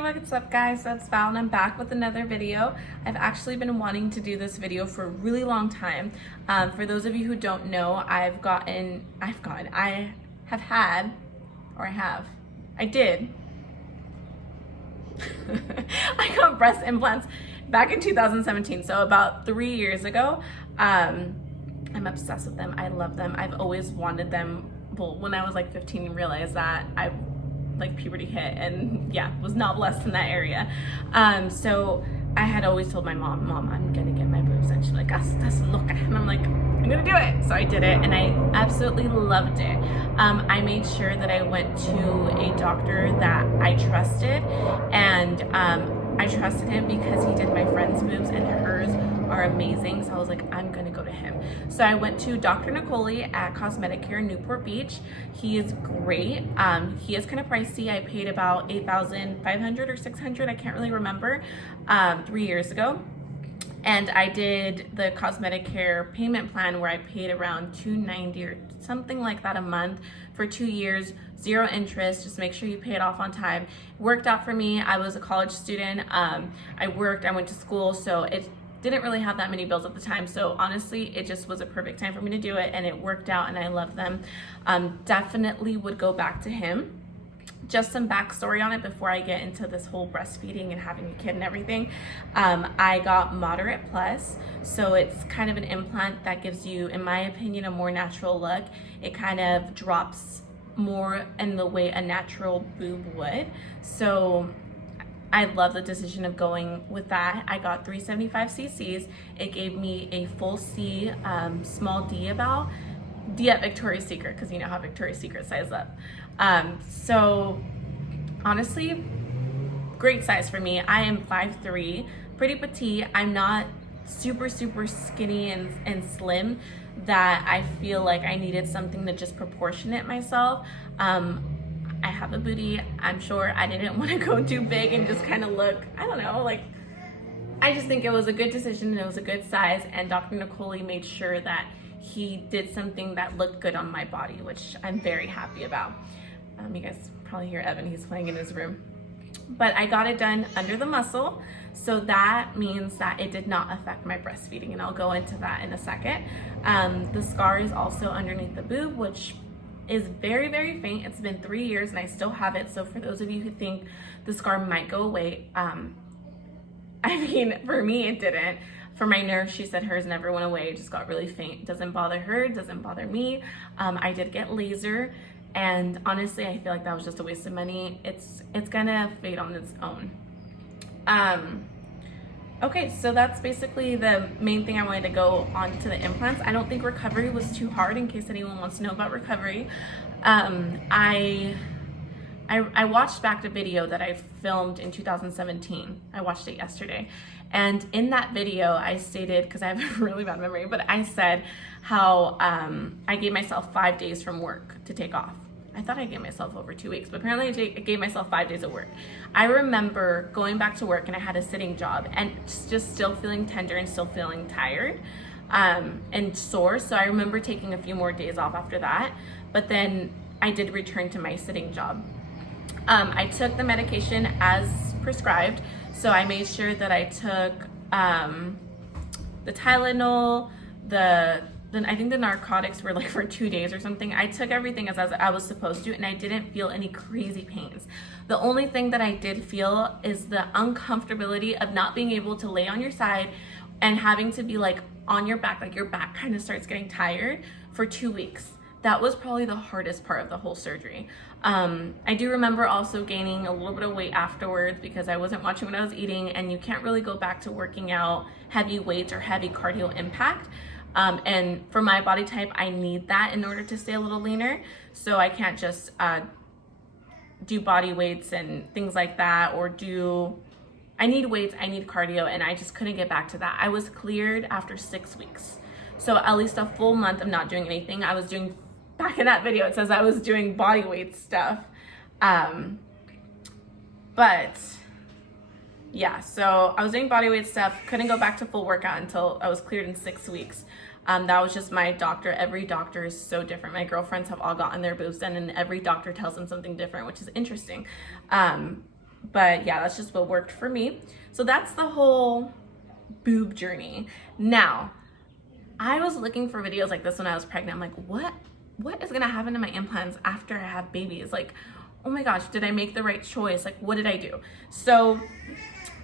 What's up guys? So it's Val and I'm back with another video. I've actually been wanting to do this video for a really long time. For those of you who don't know, I did. I got breast implants back in 2017, so about 3 years ago. I'm obsessed with them. I love them. I've always wanted them. Well, when I was like 15, realized that puberty hit and yeah, was not blessed in that area. So I had always told my mom, I'm gonna get my boobs, and she's like, that's look, and I'm like, I'm gonna do it. So I did it and I absolutely loved it. I made sure that I went to a doctor that I trusted, and I trusted him because he did my friend's boobs and hers are amazing. So I was like, I'm gonna go to him. So I went to Dr. Nicoli at Cosmetic Care in Newport Beach. He is great. He is kind of pricey. I paid about $8,500 or $600, I can't really remember, 3 years ago. And I did the Cosmetic Care payment plan where I paid around $290 or something like that a month for 2 years, 0 interest. Just make sure you pay it off on time. It worked out for me. I was a college student. I worked, I went to school, so it didn't really have that many bills at the time. So honestly, it just was a perfect time for me to do it, and it worked out and I love them. Definitely would go back to him. Just some backstory on it before I get into this whole breastfeeding and having a kid and everything. I got Moderate Plus, so it's kind of an implant that gives you, in my opinion, a more natural look. It kind of drops more in the way a natural boob would. So I love the decision of going with that. I got 375 cc's. It gave me a full C, small D at Victoria's Secret, because you know how Victoria's Secret size up. So honestly, great size for me. I am 5'3", pretty petite. I'm not super skinny and slim that I feel like I needed something to just proportionate myself. I have a booty. I'm sure I didn't want to go too big and just kind of look, I don't know, like, I just think it was a good decision and it was a good size, and Dr. Nicoli made sure that he did something that looked good on my body, which I'm very happy about. You guys probably hear Evan, he's playing in his room. But I got it done under the muscle, so that means that it did not affect my breastfeeding, and I'll go into that in a second. The scar is also underneath the boob, which is very faint. It's been 3 years and I still have it. So for those of you who think the scar might go away, I mean, for me it didn't. For my nurse, she said hers never went away. It just got really faint. Doesn't bother her, doesn't bother me. I did get laser, and honestly, I feel like that was just a waste of money. It's gonna fade on its own. Okay, so that's basically the main thing I wanted to go on to the implants. I don't think recovery was too hard, in case anyone wants to know about recovery. I watched back the video that I filmed in 2017. I watched it yesterday. And in that video, I stated, because I have a really bad memory, but I said how I gave myself 5 days from work to take off. I thought I gave myself over 2 weeks, but apparently I gave myself 5 days of work. I remember going back to work and I had a sitting job and just still feeling tender and still feeling tired and sore. So I remember taking a few more days off after that, but then I did return to my sitting job. I took the medication as prescribed. So I made sure that I took the Tylenol, I think the narcotics were like for 2 days or something. I took everything as I was supposed to, and I didn't feel any crazy pains. The only thing that I did feel is the uncomfortability of not being able to lay on your side and having to be like on your back, like your back kind of starts getting tired for 2 weeks. That was probably the hardest part of the whole surgery. I do remember also gaining a little bit of weight afterwards because I wasn't watching what I was eating, and you can't really go back to working out heavy weights or heavy cardio impact. And for my body type, I need that in order to stay a little leaner. So I can't just do body weights and things like that, or I need weights, I need cardio, and I just couldn't get back to that. I was cleared after 6 weeks. So at least a full month of not doing anything. I was doing, back in that video, it says I was doing body weight stuff. But yeah, so I was doing body weight stuff, couldn't go back to full workout until I was cleared in 6 weeks. That was just my doctor. Every doctor is so different. My girlfriends have all gotten their boobs done, and every doctor tells them something different, which is interesting. But yeah, that's just what worked for me. So that's the whole boob journey. Now, I was looking for videos like this when I was pregnant. I'm like, what is gonna happen to my implants after I have babies? Like, oh my gosh, did I make the right choice? Like, what did I do? So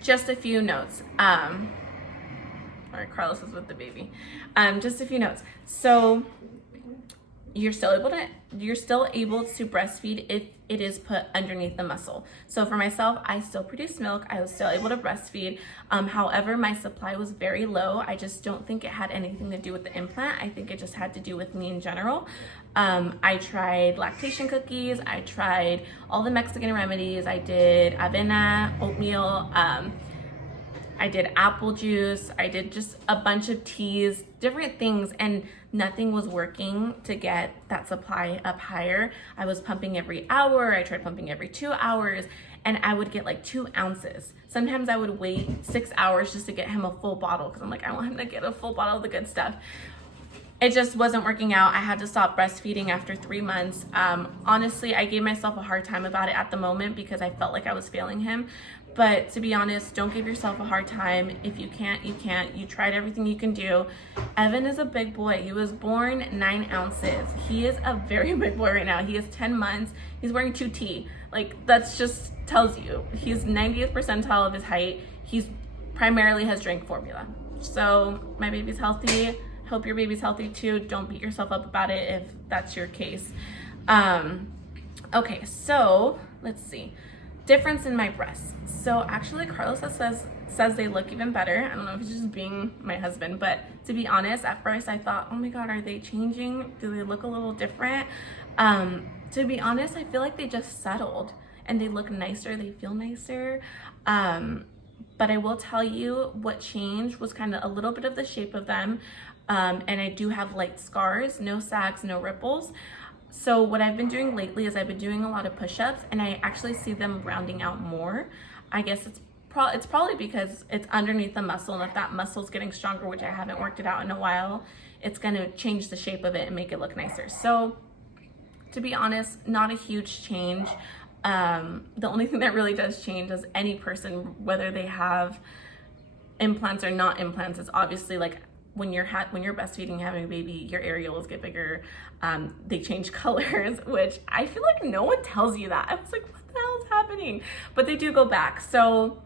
just a few notes. All right, Carlos is with the baby. Just a few notes. So you're still able to breastfeed if it is put underneath the muscle. So for myself, I still produce milk. I was still able to breastfeed. However, my supply was very low. I just don't think it had anything to do with the implant. I think it just had to do with me in general. I tried lactation cookies. I tried all the Mexican remedies. I did avena, oatmeal. I did apple juice. I did just a bunch of teas, different things, and nothing was working to get that supply up higher. I was pumping every hour. I tried pumping every 2 hours, and I would get like 2 ounces. Sometimes I would wait 6 hours just to get him a full bottle because I'm like, I want him to get a full bottle of the good stuff. It just wasn't working out. I had to stop breastfeeding after 3 months. Honestly, I gave myself a hard time about it at the moment because I felt like I was failing him. But to be honest, don't give yourself a hard time. If you can't, you can't. You tried everything you can do. Evan is a big boy. He was born 9 ounces. He is a very big boy right now. He is 10 months. He's wearing 2T. Like, that's just tells you. He's 90th percentile of his height. He's primarily has drank formula. So my baby's healthy. Hope your baby's healthy too. Don't beat yourself up about it if that's your case. Okay, so let's see. Difference in my breasts. So actually Carlos says they look even better. I don't know if it's just being my husband, but to be honest, at first I thought, oh my God, are they changing? Do they look a little different? To be honest, I feel like they just settled and they look nicer. They feel nicer. But I will tell you what changed was kind of a little bit of the shape of them. And I do have light scars, no sags, no ripples. So what I've been doing lately is I've been doing a lot of push-ups and I actually see them rounding out more. I guess it's probably because it's underneath the muscle, and if that muscle's getting stronger, which I haven't worked it out in a while, it's gonna change the shape of it and make it look nicer. So to be honest, not a huge change. The only thing that really does change is any person, whether they have implants or not implants, is obviously like when you're breastfeeding, having a baby, your areolas get bigger. They change colors, which I feel like no one tells you that. I was like, what the hell is happening? But they do go back. So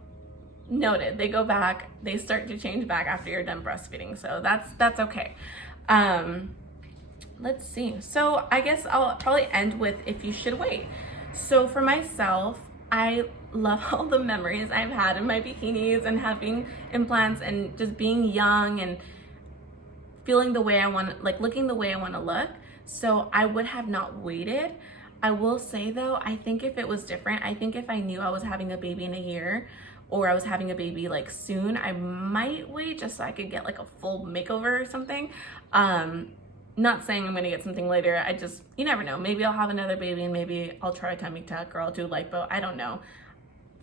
noted, they go back. They start to change back after you're done breastfeeding. So that's okay. Let's see. So I guess I'll probably end with if you should wait. So for myself, I love all the memories I've had in my bikinis and having implants and just being young and feeling the way I want, like looking the way I want to look. So I would have not waited. I will say though, I think if it was different, I think if I knew I was having a baby in a year or I was having a baby like soon, I might wait just so I could get like a full makeover or something. Not saying I'm gonna get something later. You never know. Maybe I'll have another baby and maybe I'll try a tummy tuck or I'll do lipo. I don't know.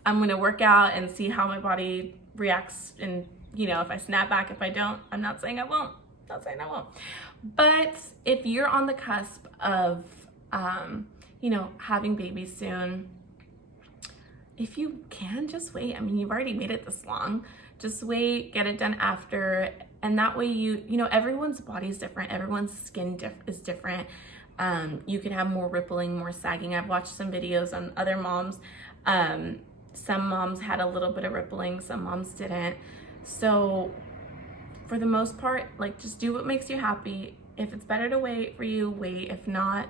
I'm gonna work out and see how my body reacts, and if I snap back, if I don't, I'm not saying I won't. Not saying I won't. But if you're on the cusp of, having babies soon, if you can, just wait. I mean, you've already made it this long. Just wait, get it done after. And that way everyone's body is different. Everyone's skin is different. You could have more rippling, more sagging. I've watched some videos on other moms. Some moms had a little bit of rippling, some moms didn't. So for the most part, like, just do what makes you happy. If it's better to wait for you, wait. If not,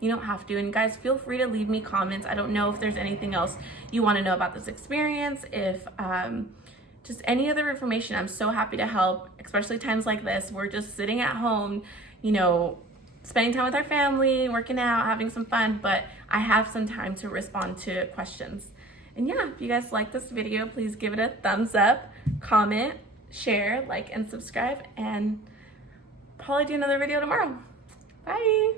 you don't have to. And guys, feel free to leave me comments. I don't know if there's anything else you want to know about this experience. If just any other information, I'm so happy to help, especially times like this. We're just sitting at home, spending time with our family, working out, having some fun, but I have some time to respond to questions. And yeah, if you guys like this video, please give it a thumbs up, comment, share, like, and subscribe, and probably do another video tomorrow. Bye.